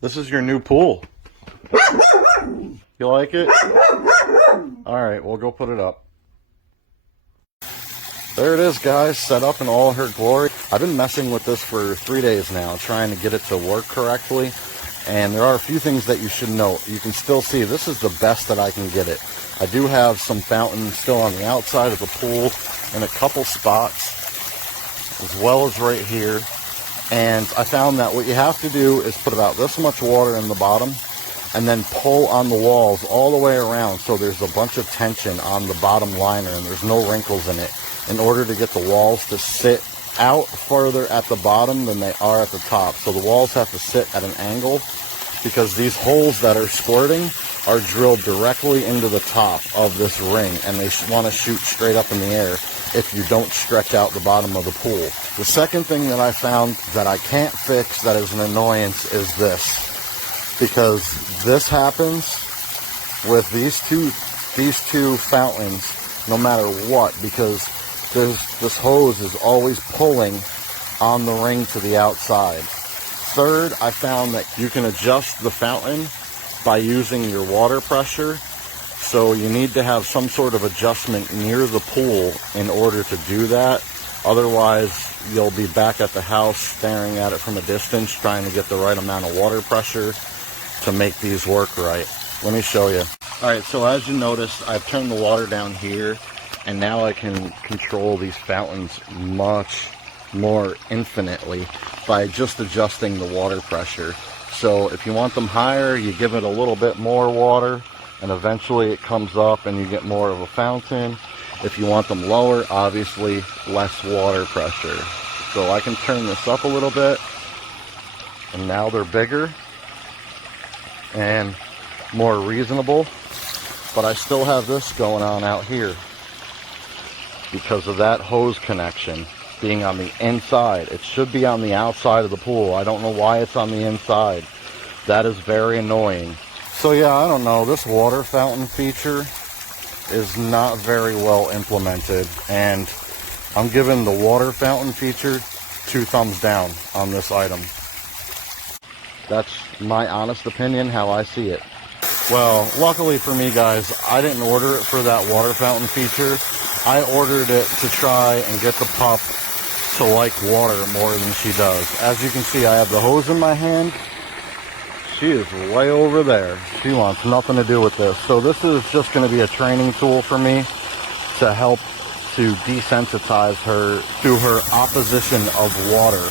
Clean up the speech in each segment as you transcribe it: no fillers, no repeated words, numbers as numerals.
This is your new pool. You like it? Alright, we'll go put it up. There it is, guys, set up in all her glory. I've been messing with this for 3 days now, trying to get it to work correctly. And there are a few things that you should note. You can still see this is the best that I can get it. I do have some fountains still on the outside of the pool in a couple spots, as well as right here. And I found that what you have to do is put about this much water in the bottom and then pull on the walls all the way around so there's a bunch of tension on the bottom liner and there's no wrinkles in it, in order to get the walls to sit out further at the bottom than they are at the top. So the walls have to sit at an angle because these holes that are squirting are drilled directly into the top of this ring, and they want to shoot straight up in the air if you don't stretch out the bottom of the pool. The second thing that I found that I can't fix that is an annoyance is this, because this happens with these two fountains no matter what, because this hose is always pulling on the ring to the outside. Third, I found that you can adjust the fountain by using your water pressure. So you need to have some sort of adjustment near the pool in order to do that. Otherwise, you'll be back at the house staring at it from a distance, trying to get the right amount of water pressure to make these work right. Let me show you. Alright, so as you notice, I've turned the water down here, and now I can control these fountains much more infinitely by just adjusting the water pressure. So if you want them higher, you give it a little bit more water, and eventually it comes up and you get more of a fountain. If you want them lower, obviously less water pressure. So I can turn this up a little bit, and now they're bigger and more reasonable, but I still have this going on out here because of that hose connection being on the inside. It should be on the outside of the pool. I don't know why it's on the inside. That is very annoying. So yeah, I don't know. This water fountain feature is not very well implemented, and I'm giving the water fountain feature 2 thumbs down on this item. That's my honest opinion, how I see it. Well, luckily for me, guys, I didn't order it for that water fountain feature. I ordered it to try and get the pup to like water more than she does. As you can see, I have the hose in my hand. She is way over there. She wants nothing to do with this. So this is just going to be a training tool for me to help to desensitize her to her opposition of water.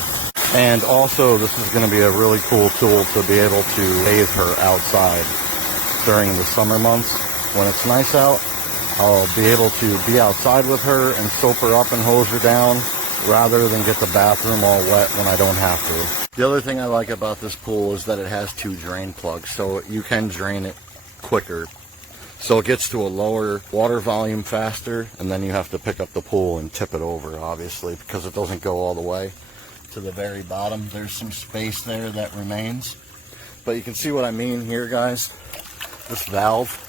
And also, this is going to be a really cool tool to be able to bathe her outside during the summer months. When it's nice out, I'll be able to be outside with her and soap her up and hose her down, rather than get the bathroom all wet when I don't have to. The other thing I like about this pool is that it has 2 drain plugs, so you can drain it quicker. So it gets to a lower water volume faster, and then you have to pick up the pool and tip it over, obviously, because it doesn't go all the way to the very bottom. There's some space there that remains. But you can see what I mean here, guys. This valve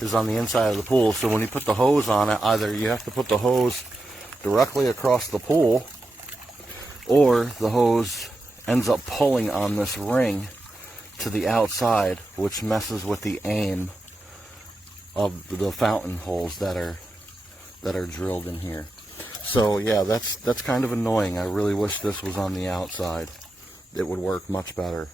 is on the inside of the pool, so when you put the hose on it, either you have to put the hose directly across the pool, or the hose ends up pulling on this ring to the outside, which messes with the aim of the fountain holes that are drilled in here. So yeah, that's kind of annoying. I really wish this was on the outside. It would work much better.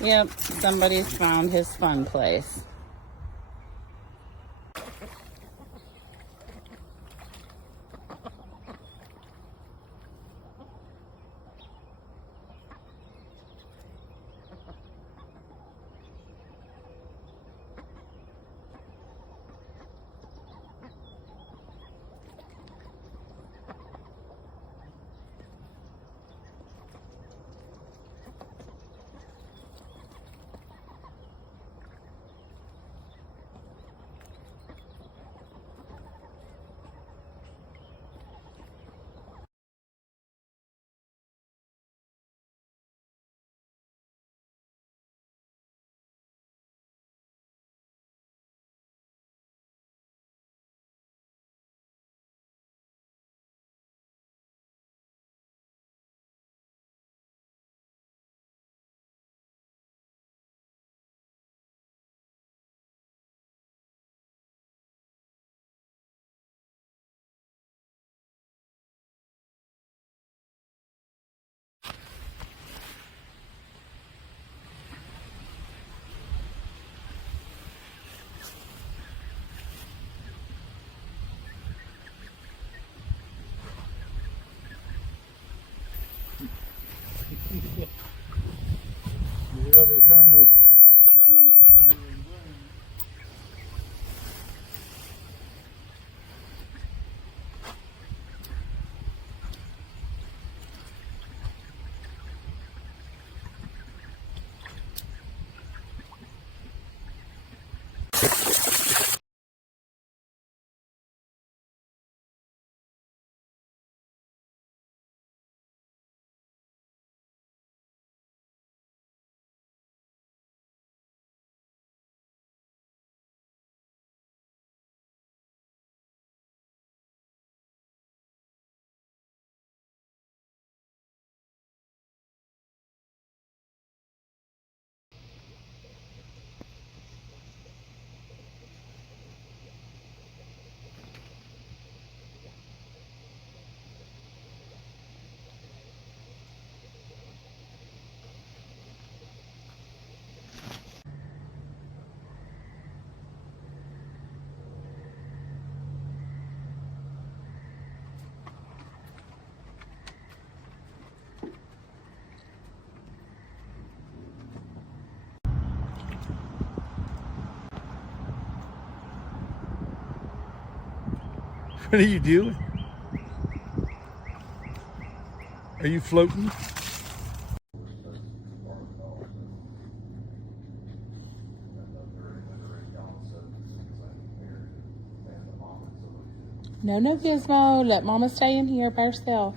Yep, somebody's found his fun place. Yeah, they kind of. What are you doing? Are you floating? No, no, Gizmo. Let Mama stay in here by herself.